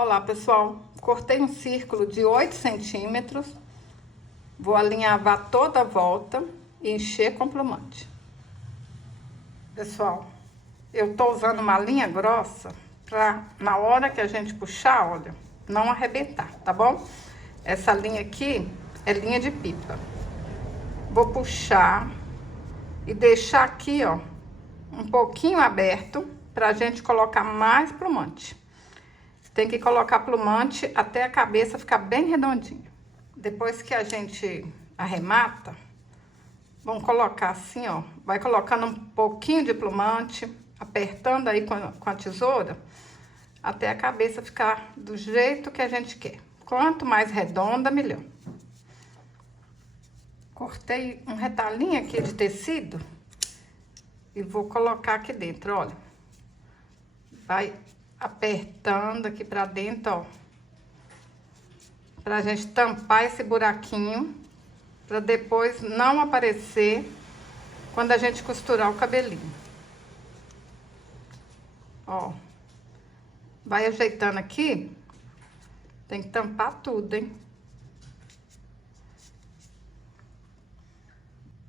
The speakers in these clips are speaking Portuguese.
Olá, pessoal. Cortei um círculo de 8 centímetros. Vou alinhavar toda a volta e encher com plumante. Pessoal, eu tô usando uma linha grossa pra, na hora que a gente puxar, olha, não arrebentar, tá bom? Essa linha aqui é linha de pipa. Vou puxar e deixar aqui, ó, um pouquinho aberto pra gente colocar mais plumante. Tem que colocar plumante até a cabeça ficar bem redondinha. Depois que a gente arremata, vamos colocar assim, ó. Vai colocando um pouquinho de plumante, apertando aí com a tesoura, até a cabeça ficar do jeito que a gente quer. Quanto mais redonda, melhor. Cortei um retalhinho aqui de tecido e vou colocar aqui dentro, olha. Vai apertando aqui pra dentro, ó, pra gente tampar esse buraquinho, pra depois não aparecer quando a gente costurar o cabelinho. Ó, vai ajeitando aqui, tem que tampar tudo, hein?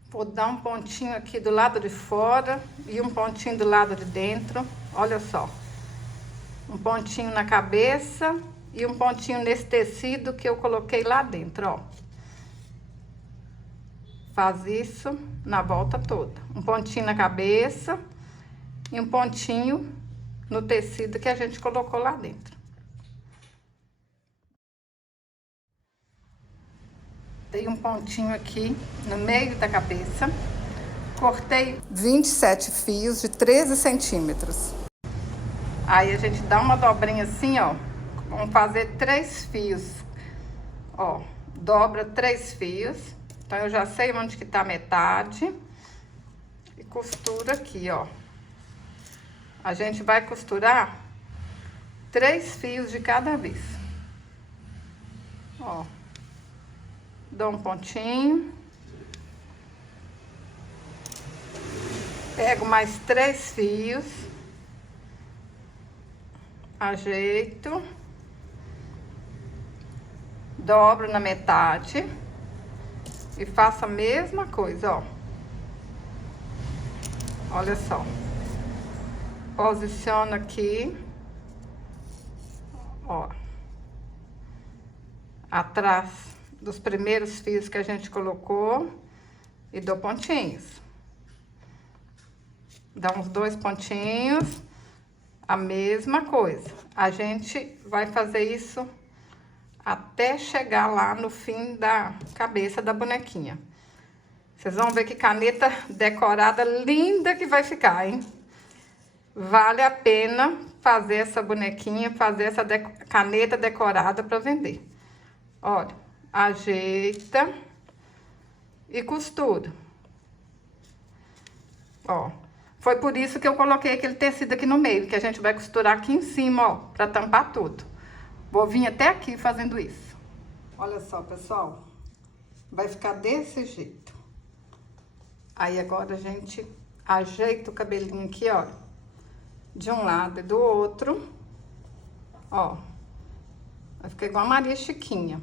Vou dar um pontinho aqui do lado de fora e um pontinho do lado de dentro, olha só. Um pontinho na cabeça e um pontinho nesse tecido que eu coloquei lá dentro, ó. Faz isso na volta toda. Um pontinho na cabeça e um pontinho no tecido que a gente colocou lá dentro. Dei um pontinho aqui no meio da cabeça. Cortei 27 fios de 13 centímetros. Aí a gente dá uma dobrinha assim, ó. Vamos fazer 3 fios. Ó, dobra 3 fios. Então, eu já sei onde que tá a metade. E costura aqui, ó. A gente vai costurar 3 fios de cada vez. Ó. Dou um pontinho. Pego mais 3 fios. Ajeito, dobro na metade e faço a mesma coisa, ó. Olha só. Posiciono aqui, ó, atrás dos primeiros fios que a gente colocou e dou pontinhos. Dá uns 2 pontinhos. A mesma coisa. A gente vai fazer isso até chegar lá no fim da cabeça da bonequinha. Vocês vão ver que caneta decorada linda que vai ficar, hein? Vale a pena fazer essa bonequinha, fazer essa caneta decorada para vender. Olha, ajeita e costura. Ó. Foi por isso que eu coloquei aquele tecido aqui no meio, que a gente vai costurar aqui em cima, ó, pra tampar tudo. Vou vir até aqui fazendo isso. Olha só, pessoal. Vai ficar desse jeito. Aí agora a gente ajeita o cabelinho aqui, ó. De um lado e do outro. Ó. Vai ficar igual a Maria Chiquinha.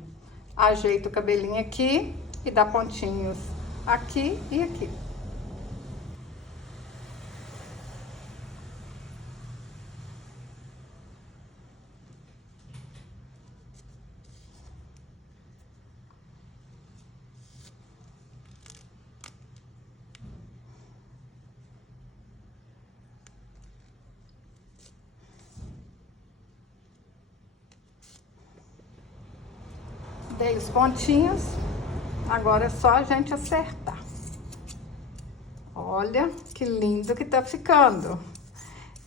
Ajeita o cabelinho aqui e dá pontinhos aqui e aqui. Dei os pontinhos, agora é só a gente acertar. Olha que lindo que tá ficando.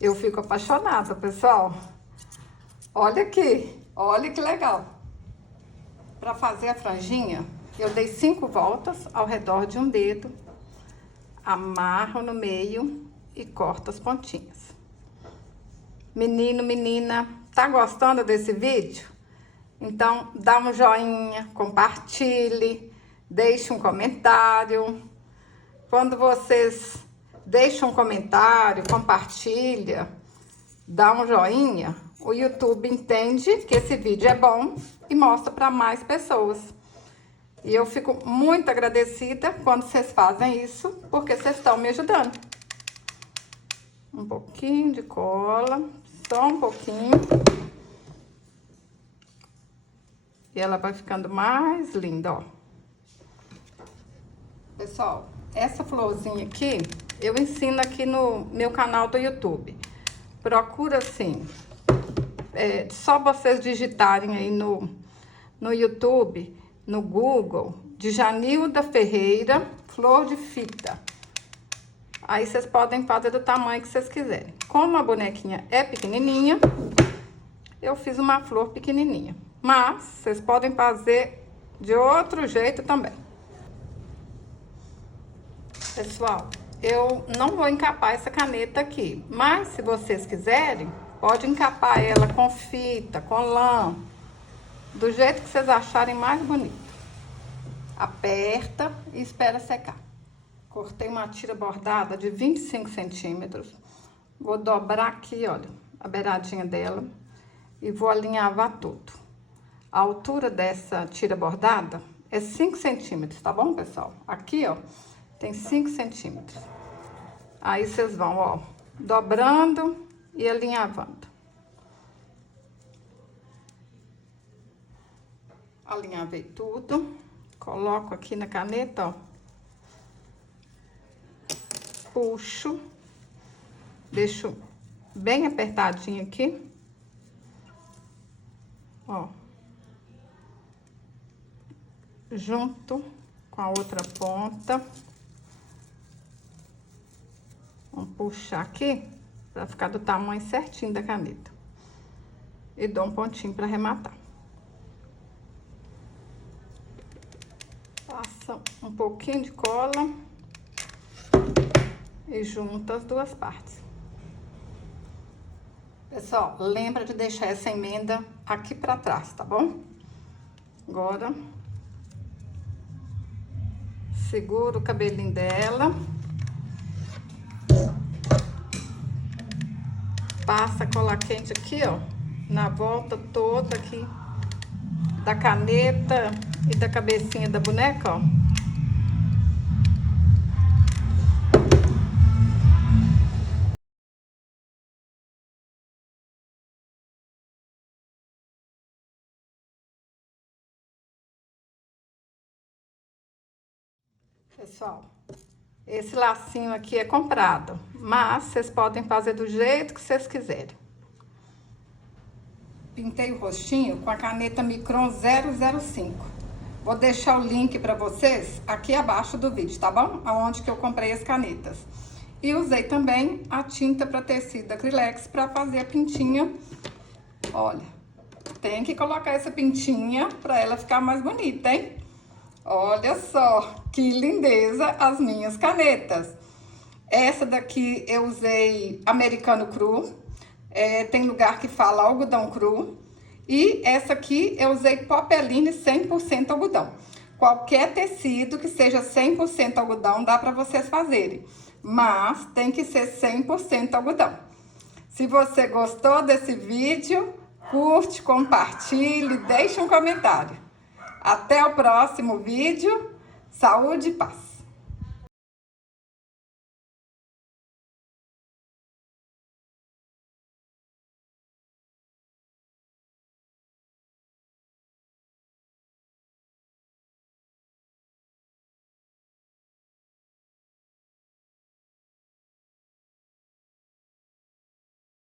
Eu fico apaixonada, pessoal. Olha aqui, olha que legal. Para fazer a franjinha, eu dei 5 voltas ao redor de um dedo, amarro no meio e corto as pontinhas. Menino, menina, tá gostando desse vídeo? Então, dá um joinha, compartilhe, deixe um comentário. Quando vocês deixam um comentário, compartilha, dá um joinha, o YouTube entende que esse vídeo é bom e mostra para mais pessoas. E eu fico muito agradecida quando vocês fazem isso, porque vocês estão me ajudando. Um pouquinho de cola, só um pouquinho. E ela vai ficando mais linda, ó. Pessoal, essa florzinha aqui, eu ensino aqui no meu canal do YouTube. Procura assim, só vocês digitarem aí no YouTube, no Google, Djanilda Ferreira, flor de fita. Aí vocês podem fazer do tamanho que vocês quiserem. Como a bonequinha é pequenininha, eu fiz uma flor pequenininha. Mas vocês podem fazer de outro jeito também. Pessoal, eu não vou encapar essa caneta aqui, mas se vocês quiserem, pode encapar ela com fita, com lã, do jeito que vocês acharem mais bonito. Aperta e espera secar. Cortei uma tira bordada de 25 centímetros. Vou dobrar aqui, olha, a beiradinha dela e vou alinhavar tudo. A altura dessa tira bordada é 5 centímetros, tá bom, pessoal? Aqui, ó, tem 5 centímetros. Aí vocês vão, ó, dobrando e alinhavando. Alinhavei tudo. Coloco aqui na caneta, ó. Puxo. Deixo bem apertadinho aqui. Ó. Junto com a outra ponta. Vamos puxar aqui para ficar do tamanho certinho da caneta. E dou um pontinho para arrematar. Passa um pouquinho de cola e junta as duas partes. Pessoal, lembra de deixar essa emenda aqui para trás, tá bom? Agora, segura o cabelinho dela. Passa cola quente aqui, ó, na volta toda aqui da caneta e da cabecinha da boneca, ó. Pessoal, esse lacinho aqui é comprado, mas vocês podem fazer do jeito que vocês quiserem. Pintei o rostinho com a caneta Micron 005. Vou deixar o link para vocês aqui abaixo do vídeo, tá bom? Aonde que eu comprei as canetas. E usei também a tinta para tecido acrylex para fazer a pintinha. Olha, tem que colocar essa pintinha para ela ficar mais bonita, hein? Olha só, que lindeza as minhas canetas. Essa daqui eu usei americano cru. Tem lugar que fala algodão cru. E essa aqui eu usei popeline 100% algodão. Qualquer tecido que seja 100% algodão dá para vocês fazerem. Mas tem que ser 100% algodão. Se você gostou desse vídeo, curte, compartilhe, deixe um comentário. Até o próximo vídeo. Saúde e paz!